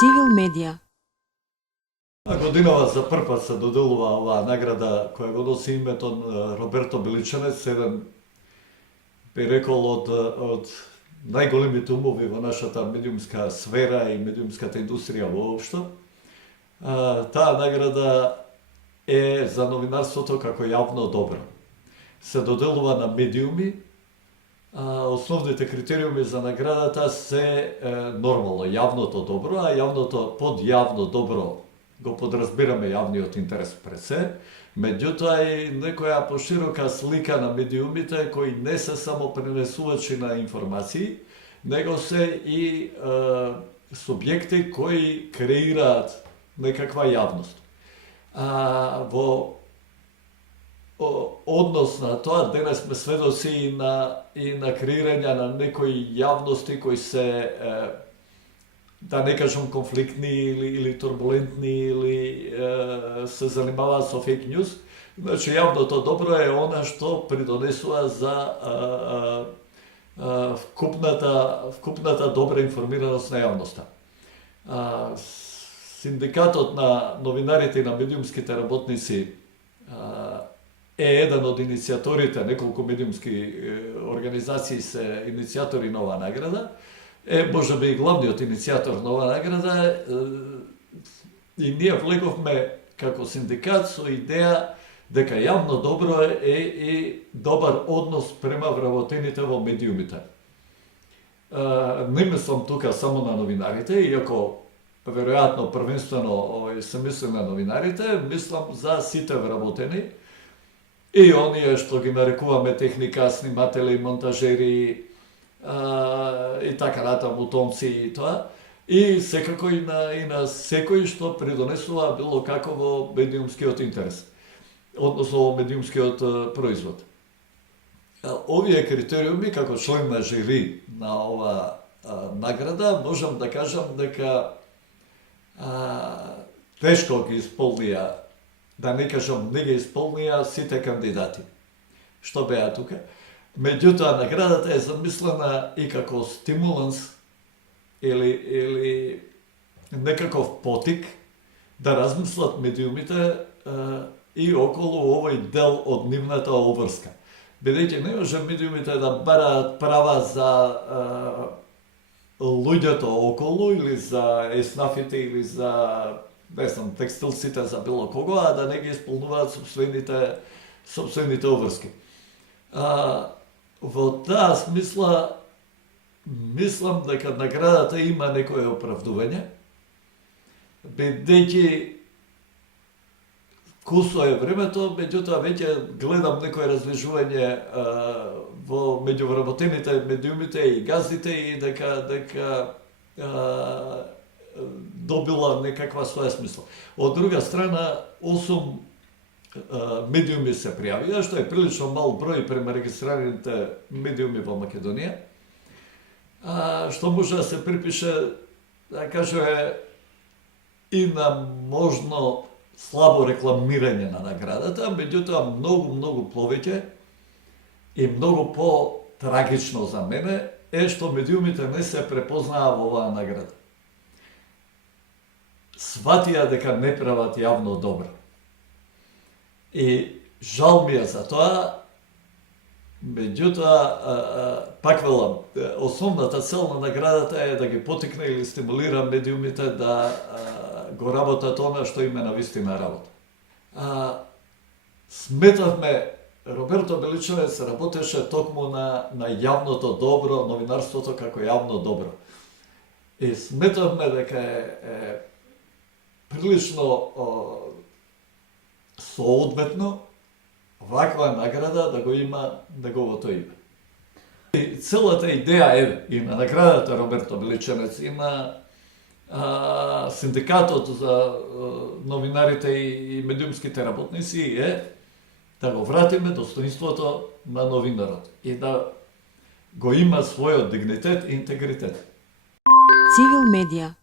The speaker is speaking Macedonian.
Civil Media. Годинава за прв пат се доделува оваа награда која го носи името Роберто Беличанец, еден би рекол од најголемите умови во нашата медиумска сфера и медиумската индустрија воопшто. Таа награда е за новинарството како јавно добро. Се доделува на медиуми. Основните критериуми за наградата се нормално јавното добро, а под јавно добро го подразбираме јавниот интерес пред се, меѓутоа и некоја поширока слика на медиумите кои не се само пренесувачи на информации, него се и субјекти кои креираат некаква јавност. Во однос на тоа, денес сме сведоци и на креирање на некои јавности кои се да не кажам конфликтни или турбулентни или се занимаваат со фейк њуз. Значи, јавното добро е она што придонесува за вкупната добра информираност на јавноста. Синдикатот на новинарите и на медиумските работници е еден од иницијаторите, неколку медиумски организации се иницијатори на оваа награда, може би и главниот иницијатор на оваа награда, и ние влеговме како синдикат со идеја дека јавно добро е и добар однос према вработените во медиумите. Не мислам тука само на новинарите, иако веројатно првенствено се мисли на новинарите, мислам за сите вработени и оние што ги нарекуваме техника, сниматели, монтажери, и така натаму томци и тоа, и секако и на секој што придонесува било како во медиумскиот интерес, односно во медиумскиот производ. Овие критериуми, како член на жири на ова награда, можам да кажам дека тешко ги исполнија, да не кажам не ги исполнија сите кандидати што беа тука. Меѓутоа, наградата е замислена и како стимуланс или некаков потик да размислат медиумите и околу овој дел од нивната обврска. Бидејќи не може медиумите да бараат права за луѓето околу или за еснафите или за текстилците, за било кого, а да не ги исполнуваат сопствените обврски. Во таа смисла, мислам дека наградата има некое оправдување, бидејќи кусо е времето, меѓутоа веќе гледам некое разлежување во меѓувработените медиумите и газдите и дека добила некаква своја смисла. Од друга страна, 8 медиуми се пријавија, што е прилично мал број према регистрираните медиуми во Македонија, што може да се припише, да кажеме, и на можно слабо рекламирање на наградата, меѓутоа многу повеќе и многу по-трагично за мене е што медиумите не се препознаа во оваа награда. Сватија дека не прават јавно добро. И жал ми е за тоа, меѓутоа, пак велам, основната цел на наградата е да ги потикне или стимулира медиумите да го работат она што им е навистина работа. Сметавме, Роберто Беличанец работеше токму на јавното добро, новинарството како јавно добро. И сметавме дека е прилично соодветно ваква награда да го има неговото име. И целата идеја и на наградата Роберто Беличанец, и на синдикатот за новинарите и медиумските работници е да го вратиме достоинството на новинарот и да го има својот дигнитет и интегритет. Civil Media.